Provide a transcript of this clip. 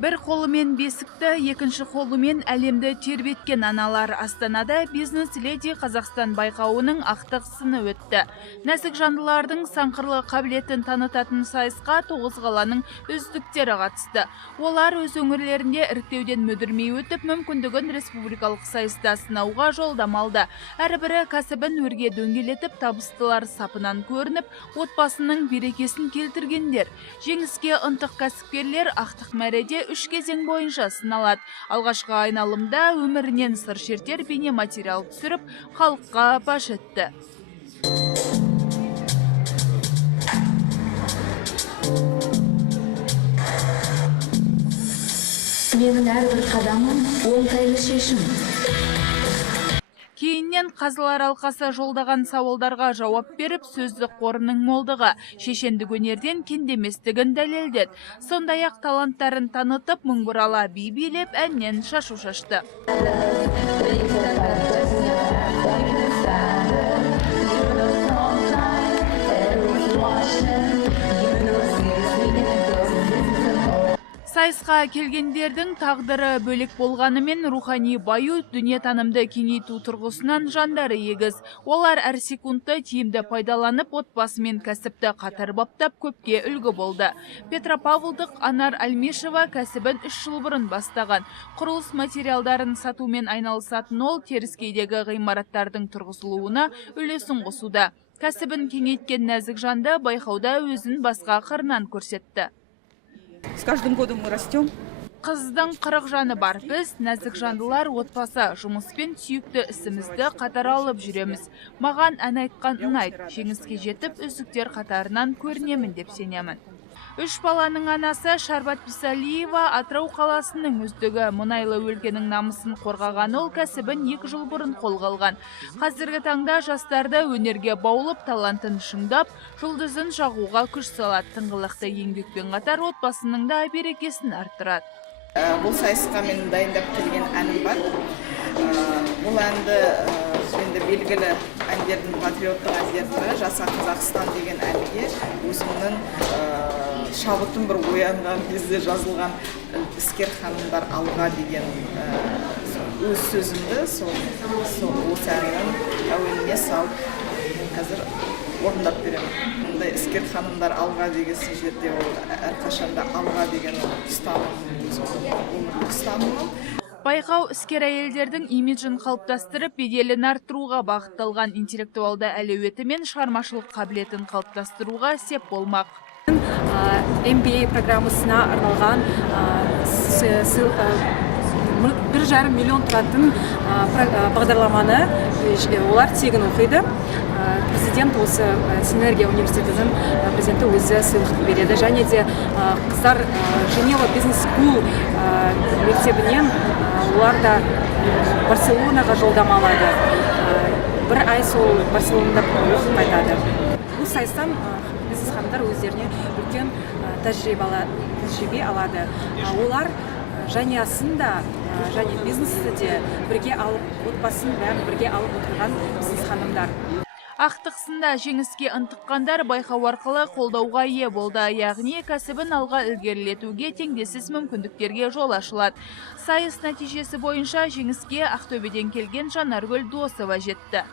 Бір қолымен бесікті, екінші қолымен әлемді тербеткен аналар. Астанада бизнес-леди Қазақстан байқауының ақтық сыны өтті. Нәзік жандылардың санқырлы қабілетін танытатын сайысқа 9 қаланың үздіктері қатысты. Олар өз өңірлерінде іріктеуден мүдірмей өтіп, мүмкіндігін республикалық сайыста сынауға жолдама алды. Әрбірі кәсібін өрге дөңгелетіп, табыстылар сапынан көрініп, отбасының берекесін келтіргендер. Жеңіске ынтық кәсіпкерлер ақтық мәреде 3 кезең бойынша сыналады. Алғашқы айналымда өмірінен сыр шертер бейнематериал түсіріп, халыққа паш етті. Менің әрбір қадамым оңтайлы шешім. Кейіннен қазылар алқасы жолдаған сауалдарға жауап беріп, сөздік қорының молдығы, шешендік өнерден кендеместігін дәлелдеді. Сондай-ақ таланттарын танытып, мың бұрала би билеп, әннен шашу шашты. Сайысқа келгендердің тағдыры бөлек болғанымен рухани баю, дүниетанымды кеңейту тұрғысынан жандары егіз. Олар әр секундты тиімді пайдаланып, отбасы мен кәсіпті қатар баптап, көпке үлгі болды. Петропавлдық Анар Альмешева кәсібін 3 жыл бұрын бастаған. Құрылыс материалдарын сатумен айналысатын ол Теріскейдегі ғимараттардың тұрғызылуына үлесін қосуда. Кәсібін кеңейткен нәзік жанды байқауда өзін басқа қырынан көрсетті. С каждым годом мы растем. Қыздың 40 жаны бар. Біз, нәзік жандылар отбасы, жұмыспен сүйікті ісімізді қатар алып жүреміз. Маған ән айтқан ұнайды. Жеңіске жетіп, үздіктер қатарынан көрінемін деп сенемін. 3 баланың анасы Шарбат Писалиева Атырау қаласының үздігі. Мұнайлы өлкенің намысын қорғаған ол кәсібін 2 жыл бұрын қолға алған. Қазіргі таңда жастарды өнерге баулып, талантын шыңдап, жұлдызын жағуға күш салады. Тыңғылықты еңбекпен қатар отбасының да берекесін арттырады. Бұл сайысқа мен дайындап келген әнім бар. Бұл әнді енді белгілі әндердің, патриоттық әндердің бірі Жаса Қазақстан деген әнге өзімнің шабытым бір оянған кезде жазылған іскер ханымдар алға деген өз сөзімді осы әннің әуеніне салып қазір орындап беремін. Мұндай іскер ханымдар алға деген жерде ол әрқашанда алға деген ұстанымым. Байқау іскер әйелдердің имиджін қалыптастырып, беделін арттыруға бағытталған, интеллектуалды әлеуеті мен шығармашылық қабілетін қалыптастыруға сеп болмақ. MBA программасына арналған 1,5 миллион тұратын бағдарламаны олар тегін оқиды. Президент осы Синергия университетінің президенті өзі сыйлық береді. Және де қыздар Женева бизнес скул мектебінен олар да Барселонаға жолдама алады. 1 ай сол Барселонада оқып қайтады. Бұл сайыстан бизнес ханымдар өздеріне үлкен тәжірибе алады. Олар жанұясын да, және бизнесті де бірге алып, отбасын бәрін бірге алып отырған бизнес ханымдар. Ақтықсында жеңіске ынтыққандар байқау арқылы қолдауға ие болды. Яғни кәсібін алға ілгерілетуге теңдессіз мүмкіндіктерге жол ашылады. Сайыс нәтижесі бойынша жеңіске Ақтөбеден келген Жанаргүл Досова жетті.